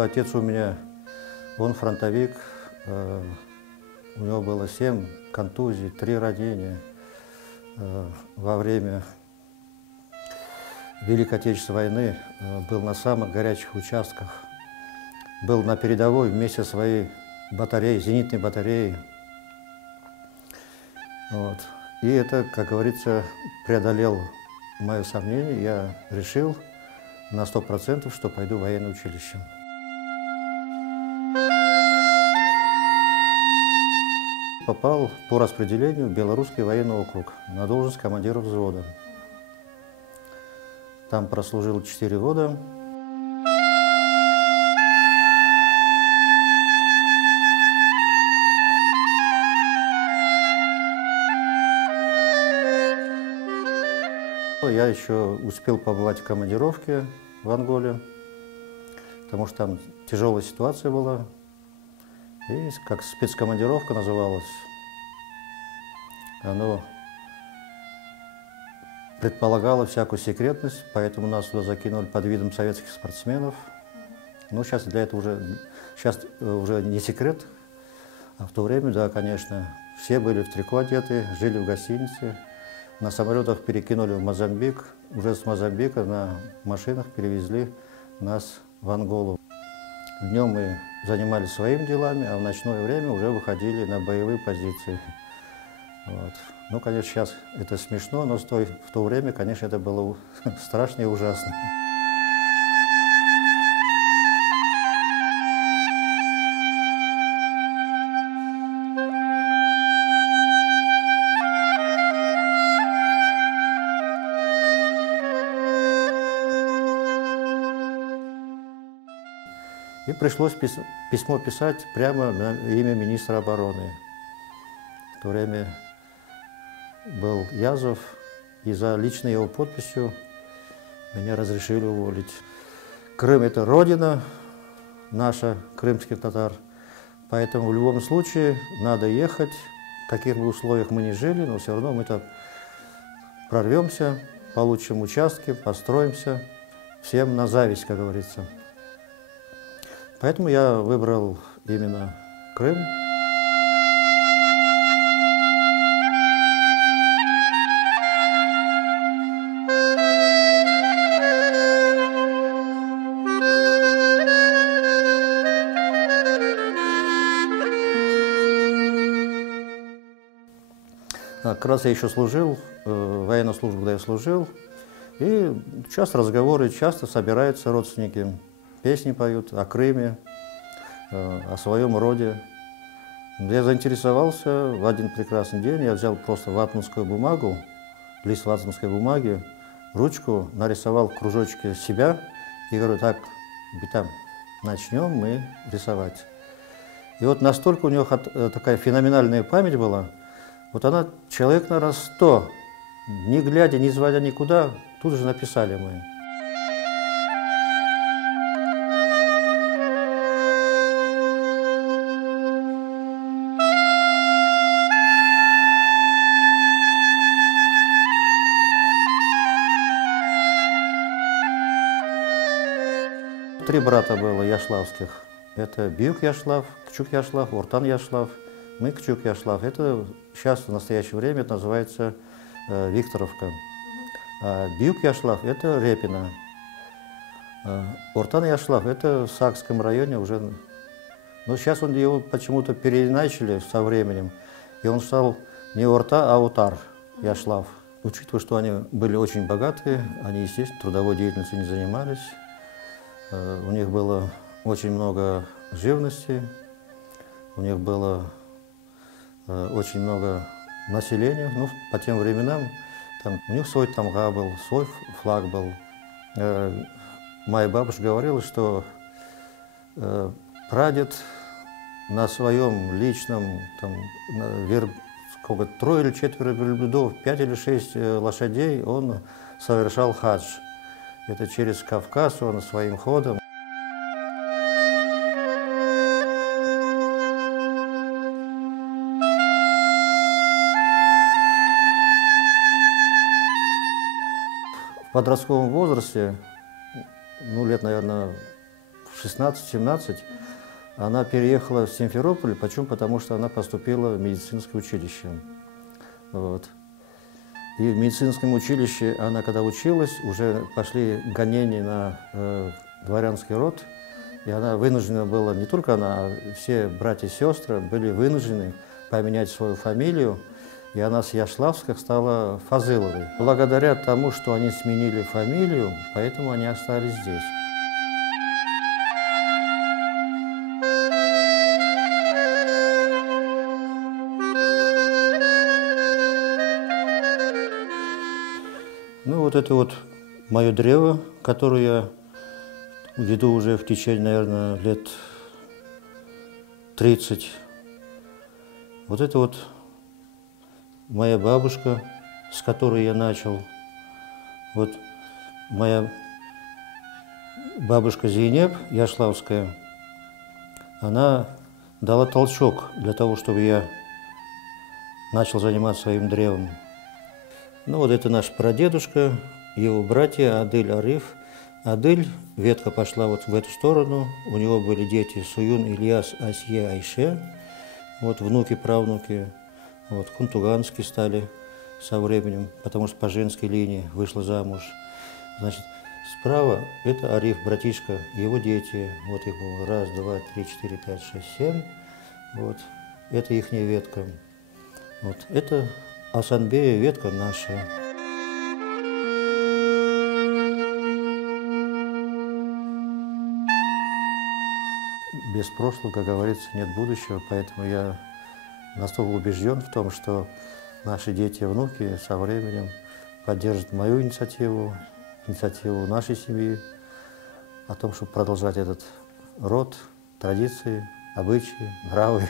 что отец у меня, он фронтовик, у него было 7 контузий, 3 ранения во время Великой Отечественной войны, был на самых горячих участках, был на передовой вместе со своей батареей, зенитной батареей. Вот. И это, как говорится, преодолел мое сомнение. Я решил на 100%, что пойду в военное училище. Попал по распределению в Белорусский военный округ на должность командира взвода. Там прослужил 4 года. Я еще успел побывать в командировке в Анголе, потому что там тяжелая ситуация была. И как спецкомандировка называлась. Оно предполагало всякую секретность, поэтому нас туда закинули под видом советских спортсменов. Но сейчас для этого уже не секрет. А в то время, да, конечно, все были в трико одеты, жили в гостинице. На самолетах перекинули в Мозамбик. Уже с Мозамбика на машинах перевезли нас в Анголу. Днем мы занимались своими делами, а в ночное время уже выходили на боевые позиции. Вот. Ну, конечно, сейчас это смешно, но в то время, конечно, это было страшно и ужасно. И пришлось письмо писать прямо на имя министра обороны. В то время был Язов, и за личной его подписью меня разрешили уволить. Крым – это родина наша, крымских татар, поэтому в любом случае надо ехать, в каких бы условиях мы ни жили, но все равно мы-то прорвемся, получим участки, построимся, всем на зависть, как говорится. Поэтому я выбрал именно Крым. Как раз я еще служил, военную службу, когда я служил, и часто разговоры, часто собираются родственники. Песни поют о Крыме, о своем роде. Я заинтересовался в один прекрасный день. Я взял просто ватманскую бумагу, лист ватманской бумаги, ручку, нарисовал в кружочке себя и говорю: так, Битам, начнем мы рисовать. И вот настолько у него такая феноменальная память была, вот она человек, наверное, 100, не глядя, не звоня никуда, тут же написали мы. Три брата было яшлавских. Это Бьюк Яшлав, Кчук Яшлав, Уртан Яшлав, мы Кчук Яшлав. Это сейчас в настоящее время это называется Викторовка. А Бьюк Яшлав – это Репино. Уртан Яшлав – это в Сакском районе уже. Но сейчас его почему-то переиначили со временем, и он стал не Орта, а Утар Яшлав. Учитывая, что они были очень богатые, они, естественно, трудовой деятельностью не занимались. У них было очень много живности, у них было очень много населения. Ну, по тем временам у них свой тамга был, свой флаг был. Моя бабушка говорила, что прадед на своем личном, 3 или 4 верблюдов, 5 или 6 лошадей, он совершал хадж. Это через Кавказ, он своим ходом. В подростковом возрасте, ну, лет, наверное, в 16-17 она переехала в Симферополь. Почему? Потому что она поступила в медицинское училище. Вот. И в медицинском училище она, когда училась, уже пошли гонения на дворянский род. И она вынуждена была, не только она, а все братья и сестры были вынуждены поменять свою фамилию. И она с Ярославска стала Фазыловой. Благодаря тому, что они сменили фамилию, поэтому они остались здесь. Ну вот это вот мое древо, которое я веду уже в течение, наверное, лет 30. Вот это вот моя бабушка, с которой я начал. Вот моя бабушка Зейнеп Ярославская, она дала толчок для того, чтобы я начал заниматься своим древом. Ну вот это наш прадедушка, его братья Адыль, Ариф. Адыль, ветка пошла вот в эту сторону, у него были дети Суюн, Ильяс, Асье, Айше, вот внуки, правнуки, вот Кунтуганские стали со временем, потому что по женской линии вышла замуж. Значит, справа это Ариф, братишка, его дети, вот их было 1, 2, 3, 4, 5, 6, 7, вот, это ихняя ветка. Вот, это Асанбея ветка наша. Без прошлого, как говорится, нет будущего, поэтому я настолько убежден в том, что наши дети и внуки со временем поддержат мою инициативу, инициативу нашей семьи, о том, чтобы продолжать этот род, традиции, обычаи, нравы.